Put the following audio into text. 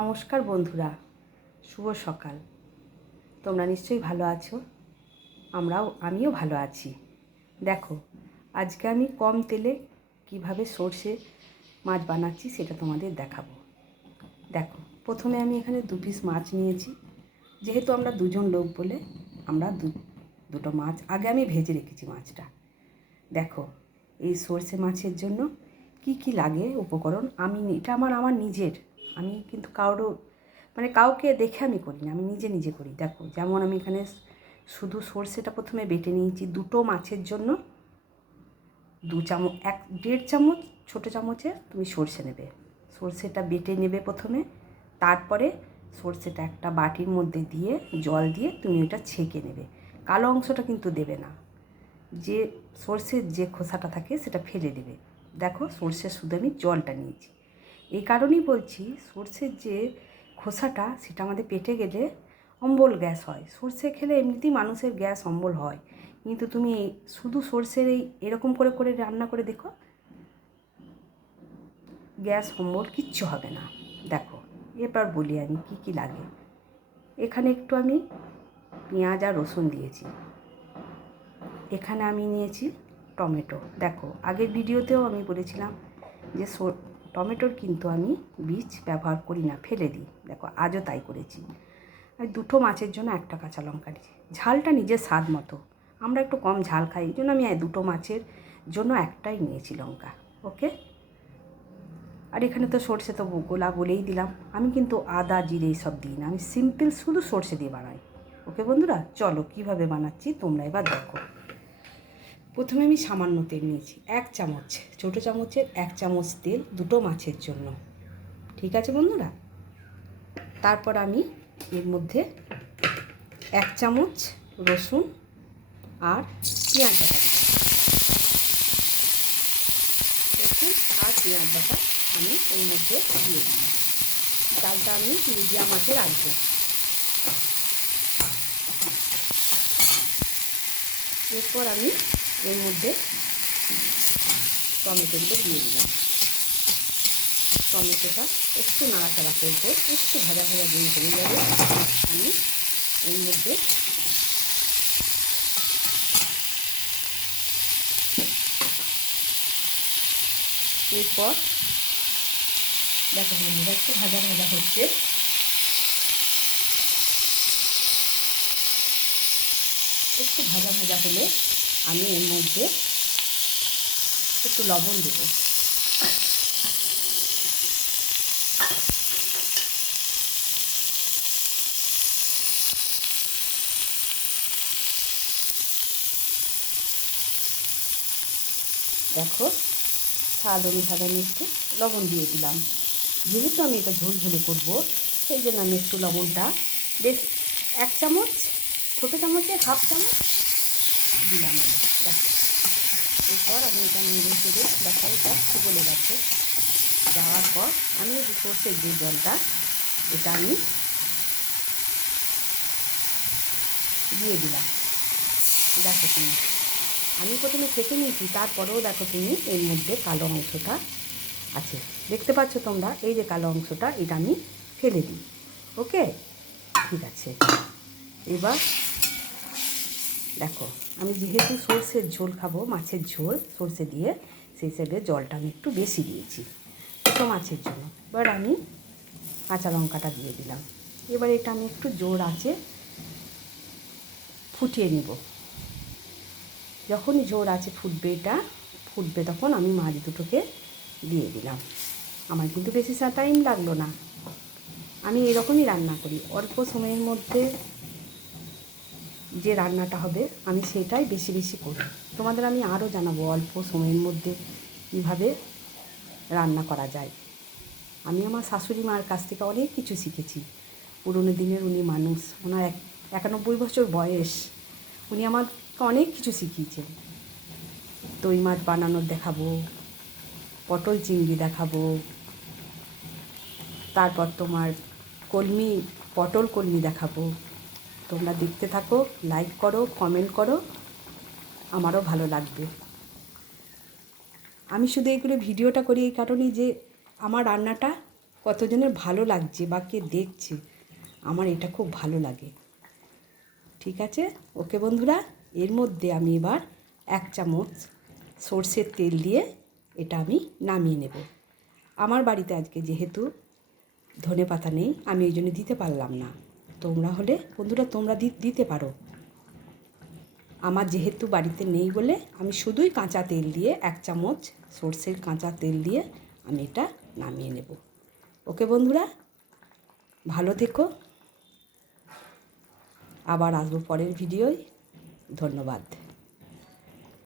নমস্কার বন্ধুরা, শুভ সকাল। তোমরা নিশ্চয়ই ভালো আছো, আমিও ভালো আছি। দেখো, আজকে আমি কম তেলে কিভাবে সর্ষে মাছ বানাচ্ছি সেটা তোমাদের দেখাবো। দেখো, প্রথমে আমি এখানে 2 পিস মাছ নিয়েছি। যেহেতু আমরা দুজন লোক বলে আমরা দুটো মাছ আগে আমি ভেজে রেখেছি মাছটা। দেখো, এই সর্ষে মাছের জন্য কি লাগে উপকরণ এটা আমার নিজের। আমি কিন্তু কাউকে দেখে আমি করি না, আমি নিজে করি। দেখো, যেমন আমি এখানে শুধু সর্ষেটা প্রথমে বেটে নিয়েছি। দুটো মাছের জন্য 1.5 চামচ ছোটো চামচে তুমি সর্ষে নেবে। সর্ষেটা বেটে নেবে প্রথমে, তারপরে সর্ষেটা একটা বাটির মধ্যে দিয়ে জল দিয়ে তুমি ওটা ছেঁকে নেবে। কালো অংশটা কিন্তু দেবে না, যে সর্ষের যে খোসাটা থাকে সেটা ফেলে দেবে। দেখো, সর্ষের শুধু আমি জলটা নিয়েছি। এই কারণেই বলছি, সর্ষের যে খোসাটা সেটা আমাদের পেটে গেলে অম্বল গ্যাস হয়। সর্ষে খেলে এমনিতেই মানুষের গ্যাস অম্বল হয়, কিন্তু তুমি শুধু সর্ষের এরকম করে রান্না করে দেখো, গ্যাস অম্বল কিচ্ছু হবে না। দেখো, এবার বলি আমি কি লাগে। এখানে একটু আমি পেঁয়াজ আর রসুন দিয়েছি। এখানে আমি নিয়েছি টমেটো। দেখো, আগের ভিডিওতেও আমি বলেছিলাম যে টমেটোর কিন্তু আমি বীজ ব্যবহার করি না, ফেলে দিই। দেখো, আজও তাই করেছি। আর দুটো মাছের জন্য একটা কাঁচা লঙ্কা দিয়েছি। ঝালটা নিজের স্বাদ মতো, আমরা একটু কম ঝাল খাই, এই জন্য আমি দুটো মাছের জন্য একটাই নিয়েছি লঙ্কা। ওকে। আর এখানে তো সর্ষে তো গোলা বলেই দিলাম। আমি কিন্তু আদা জিরে এইসব দিই না, আমি সিম্পল শুধু সর্ষে দিয়ে বানাই। ওকে বন্ধুরা, চলো কীভাবে বানাচ্ছি তোমরা এবার দেখো। প্রথমে আমি সামান্য তেল নিয়েছি, 1 চামচ, ছোটো চামচের 1 চামচ তেল দুটো মাছের জন্য। ঠিক আছে বন্ধুরা। তারপর আমি এর মধ্যে 1 চামচ রসুন আর পেঁয়াজ বাটা দিলাম। রসুন আর পেঁয়াজ বাটা আমি এর মধ্যে দিয়ে দিলাম। চালটা আমি মিডিয়াম আঁচে রাখবো। এরপর আমি এর মধ্যে টমেটোগুলো দিয়ে দিলাম। টমেটোটা একটু নাড়াচাড়া করবো, একটু ভাজা দিয়ে হয়ে যাবে। আমি এর মধ্যে এরপর দেখো বন্ধুরা, একটু ভাজা হচ্ছে। একটু ভাজা হলে আমি এর মধ্যে একটু লবণ দেবো। দেখো, স্বাদ অনুসারে আমি একটু লবণ দিয়ে দিলাম। যেহেতু আমি এটা ঝোলঝোলে করবো, সেই জন্য আমি একটু লবণটা বেশ 1 চামচ, ছোটো চামচের 1/2 চামচ দিলাম আমি। দেখো, এরপর আমি এটা নেড়ে চেড়ে, দেখো এটা গলে গেছে। যাওয়ার পর আমি যে সর্ষের যে জলটা, এটা আমি দিয়ে দিলাম। দেখো তুমি, আমি প্রথমে ছেঁকে নিয়েছি, তারপরেও দেখো তুমি এর মধ্যে কালো অংশটা আছে, দেখতে পাচ্ছ তোমরা। এই যে কালো অংশটা, এটা আমি ফেলে দিই। ওকে, ঠিক আছে। এবার দেখো, আমি যেহেতু সর্ষের ঝোল খাবো, মাছের ঝোল সর্ষে দিয়ে, সেই হিসেবে জলটা আমি একটু বেশি দিয়েছি ছোটো মাছের জন্য। এবার আমি কাঁচা লঙ্কাটা দিয়ে দিলাম। এবার এটা আমি একটু জোর আঁচে ফুটিয়ে নেব। যখনই জোর আছে ফুটবে তখন আমি মাছ দুটোকে দিয়ে দিলাম। আমার কিন্তু বেশি টাইম লাগলো না। আমি এরকমই রান্না করি, অল্প সময়ের মধ্যে যে রান্নাটা হবে আমি সেটাই বেশি করি। তোমাদের আমি আরও জানাবো অল্প সময়ের মধ্যে কীভাবে রান্না করা যায়। আমি আমার শাশুড়ি মার কাছ থেকে অনেক কিছু শিখেছি। পুরনো দিনের উনি মানুষ, ওনার 91 বছর বয়স। উনি আমাকে অনেক কিছু শিখিয়েছেন। দই মাছ বানানোর দেখাবো, পটল চিংড়ি দেখাবো, তারপর তোমার পটল কলমি দেখাবো। তোমরা দেখতে থাকো, লাইক করো, কমেন্ট করো, আমারও ভালো লাগবে। আমি শুধু এগুলো ভিডিওটা করি এই কারণেই যে আমার রান্নাটা কতজনের ভালো লাগছে বা কে দেখছে, আমার এটা খুব ভালো লাগে। ঠিক আছে, ওকে বন্ধুরা, এর মধ্যে আমি এবার 1 চামচ সর্ষের তেল দিয়ে এটা আমি নামিয়ে নেব। আমার বাড়িতে আজকে যেহেতু ধনেপাতা নেই, আমি এই জন্য দিতে পারলাম না। তোমরা হলে বন্ধুরা তোমরা দিতে পারো। আমার যেহেতু বাড়িতে নেই বলে আমি শুধুই কাঁচা তেল দিয়ে 1 চামচ সর্ষের কাঁচা তেল দিয়ে আমি এটা নামিয়ে নেব। ওকে বন্ধুরা, ভালো থেকো, আবার আসবো পরের ভিডিওয়। ধন্যবাদ।